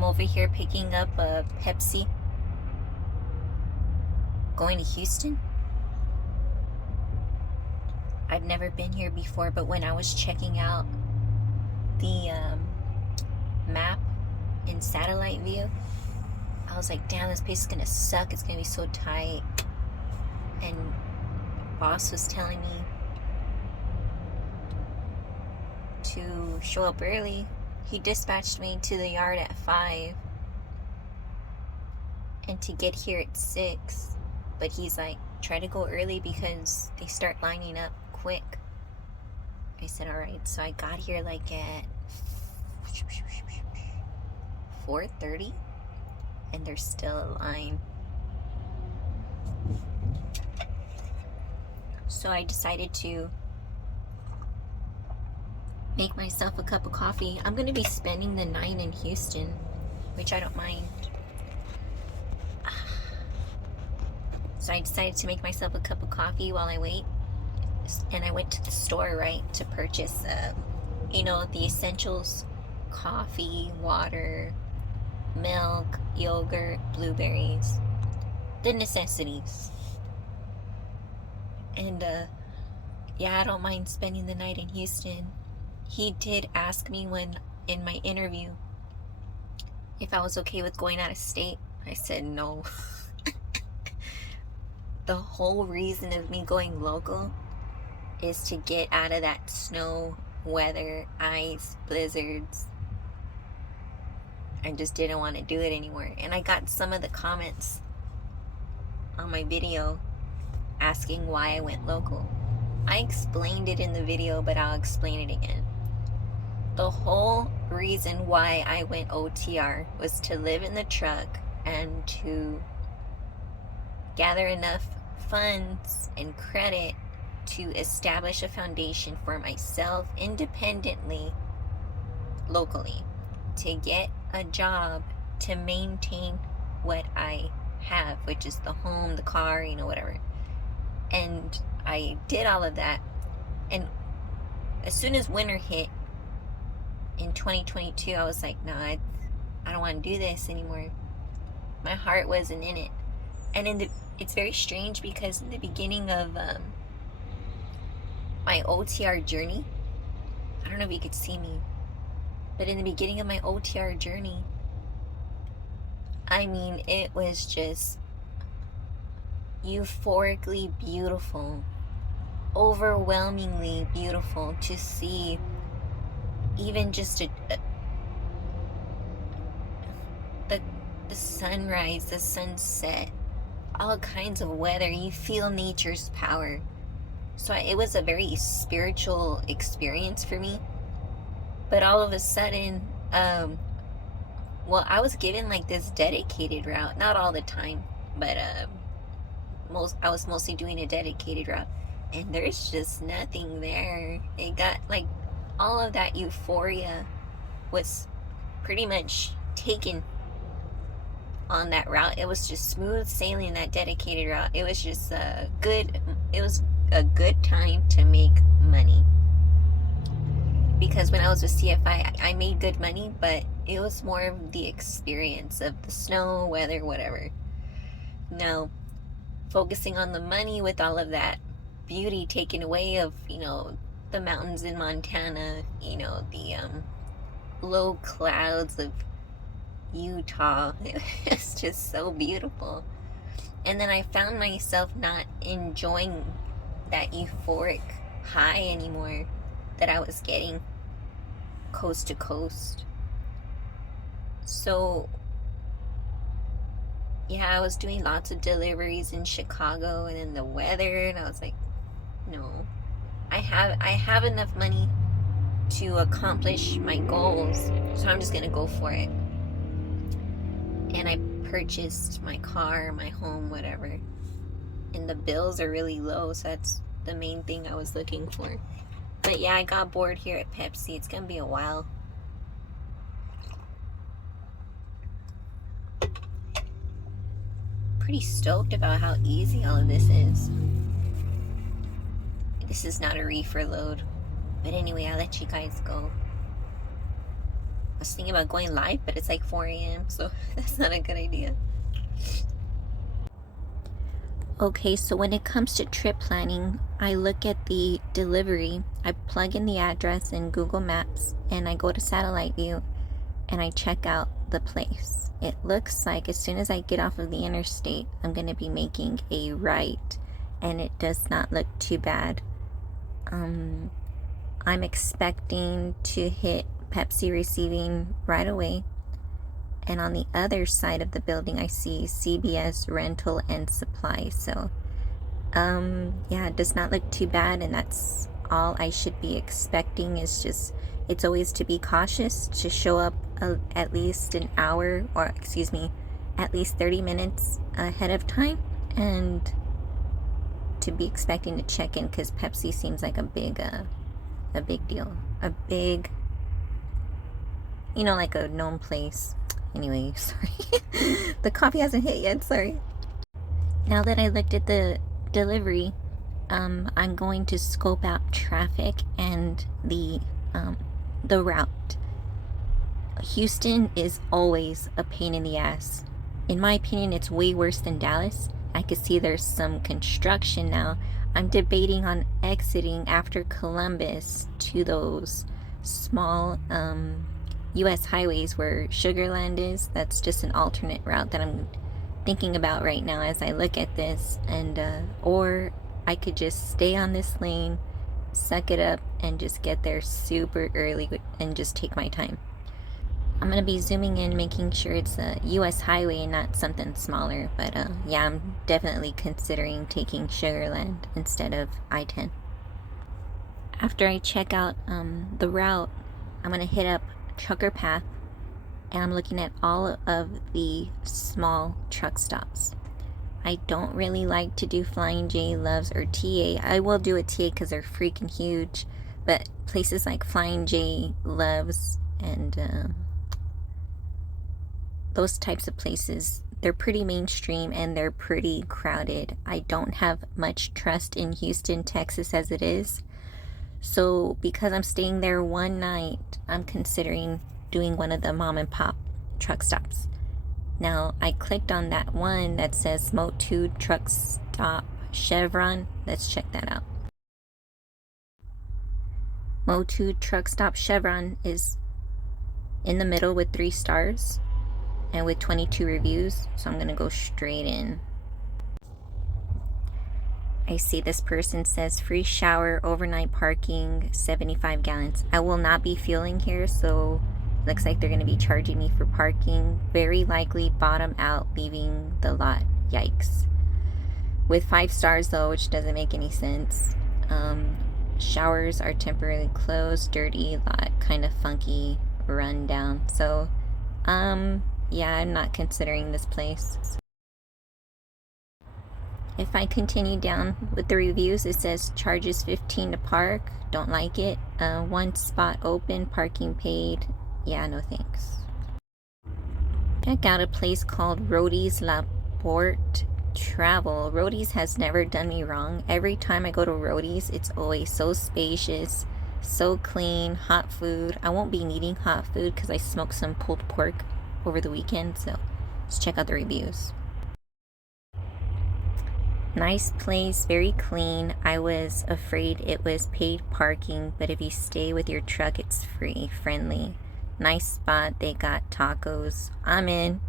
I'm over here picking up a Pepsi, going to Houston. I've never been here before, but when I was checking out the map in satellite view, I was like, damn, this place is gonna suck. It's gonna be so tight. And boss was telling me to show up early. He dispatched me to the yard at 5 and to get here at 6. But he's like, try to go early because they start lining up quick. I said, all right. So I got here like at 4:30 and there's still a line. So I decided to make myself a cup of coffee. I'm gonna be spending the night in Houston, which I don't mind. So I decided to make myself a cup of coffee while I wait. And I went to the store, right, to purchase, the essentials: coffee, water, milk, yogurt, blueberries, the necessities. And, I don't mind spending the night in Houston. He did ask me in my interview if I was okay with going out of state. I said no. The whole reason of me going local is to get out of that snow, weather, ice, blizzards. I just didn't want to do it anymore. And I got some of the comments on my video asking why I went local. I explained it in the video, but I'll explain it again. The whole reason why I went OTR was to live in the truck and to gather enough funds and credit to establish a foundation for myself independently, locally, to get a job to maintain what I have, which is the home, the car, whatever. And I did all of that. And as soon as winter hit in 2022, I was like, nah, I don't want to do this anymore. My heart wasn't in it. And it's very strange because in the beginning of my OTR journey, I don't know if you could see me, but in the beginning of my OTR journey, it was just euphorically beautiful, overwhelmingly beautiful to see. Even just the sunrise, the sunset, all kinds of weather. You feel nature's power. So it was a very spiritual experience for me. But all of a sudden, I was given like this dedicated route. Not all the time, but I was mostly doing a dedicated route. And there's just nothing there. It got like all of that euphoria was pretty much taken on that route. It was just smooth sailing that dedicated route. It was just a good time to make money. Because when I was with CFI, I made good money, but it was more of the experience of the snow, weather, whatever. Now, focusing on the money with all of that beauty taken away of, the mountains in Montana, the low clouds of Utah. It's just so beautiful. And then I found myself not enjoying that euphoric high anymore that I was getting coast to coast. So I was doing lots of deliveries in Chicago, and then the weather, and I was like, no, I have enough money to accomplish my goals, so I'm just gonna go for it. And I purchased my car, my home, whatever, and the bills are really low, so that's the main thing I was looking for. But yeah, I got bored here at Pepsi. It's gonna be a while. Pretty stoked about how easy all of this is. This is not a reefer load. But anyway, I'll let you guys go. was thinking about going live, but it's like 4 a.m., so that's not a good idea. Okay, so when it comes to trip planning, I look at the delivery, I plug in the address in Google Maps, and I go to satellite view, and I check out the place. It looks like as soon as I get off of the interstate, I'm going to be making a right, and it does not look too bad. I'm expecting to hit Pepsi receiving right away. And on the other side of the building, I see CBS rental and supply. So, yeah, it does not look too bad. And that's all I should be expecting is just, it's always to be cautious, to show up at least an hour, or excuse me, at least 30 minutes ahead of time. And to be expecting to check in, because Pepsi seems like a big deal. A big, like a known place. Anyway, sorry. The coffee hasn't hit yet, sorry. Now that I looked at the delivery, I'm going to scope out traffic and the route. Houston is always a pain in the ass. In my opinion, it's way worse than Dallas. I could see there's some construction now. I'm debating on exiting after Columbus to those small U.S. highways where Sugarland is. That's just an alternate route that I'm thinking about right now as I look at this. And or I could just stay on this lane, suck it up, and just get there super early and just take my time. I'm going to be zooming in, making sure it's a U.S. highway and not something smaller. But yeah, I'm definitely considering taking Sugarland instead of I-10. After I check out the route, I'm going to hit up Trucker Path, and I'm looking at all of the small truck stops. I don't really like to do Flying J, Loves, or TA. I will do a TA because they're freaking huge, but places like Flying J, Loves, and those types of places, they're pretty mainstream and they're pretty crowded. I don't have much trust in Houston, Texas as it is. So because I'm staying there one night, I'm considering doing one of the mom and pop truck stops. Now, I clicked on that one that says Mo2 Truck Stop Chevron. Let's check that out. Mo2 Truck Stop Chevron is in the middle with 3 stars and with 22 reviews. So I'm going to go straight in. I see this person says free shower, overnight parking, 75 gallons. I will not be fueling here, so looks like they're going to be charging me for parking. Very likely bottom out, leaving the lot. Yikes. With 5 stars though, which doesn't make any sense. Showers are temporarily closed, dirty, lot kind of funky, run down. So, yeah, I'm not considering this place. If I continue down with the reviews, it says charges $15 to park. Don't like it. 1 spot open, parking paid. Yeah, no thanks. Check out a place called Rody's La Porte Travel. Rody's has never done me wrong. Every time I go to Rody's, it's always so spacious, so clean, hot food. I won't be needing hot food because I smoked some pulled pork over the weekend, so let's check out the reviews. Nice place, very clean. I was afraid it was paid parking, but if you stay with your truck, it's free, friendly. Nice spot, they got tacos. I'm in.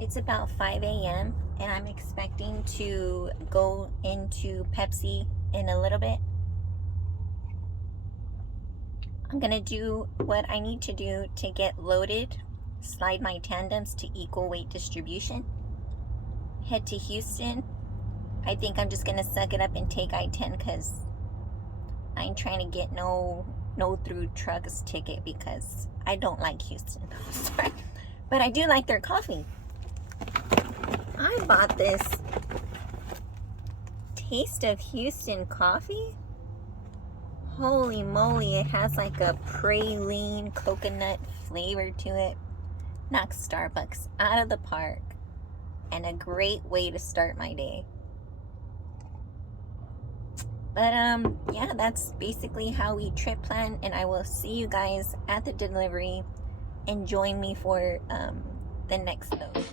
It's about 5 a.m. and I'm expecting to go into Pepsi in a little bit. I'm gonna do what I need to do to get loaded, slide my tandems to equal weight distribution, head to Houston. I think I'm just gonna suck it up and take I-10 because I ain't trying to get no through trucks ticket because I don't like Houston. Sorry. But I do like their coffee. I bought this Taste of Houston coffee. Holy moly, it has like a praline coconut flavor to it. Knocks Starbucks out of the park and a great way to start my day. But yeah, that's basically how we trip plan, and I will see you guys at the delivery and join me for the next load.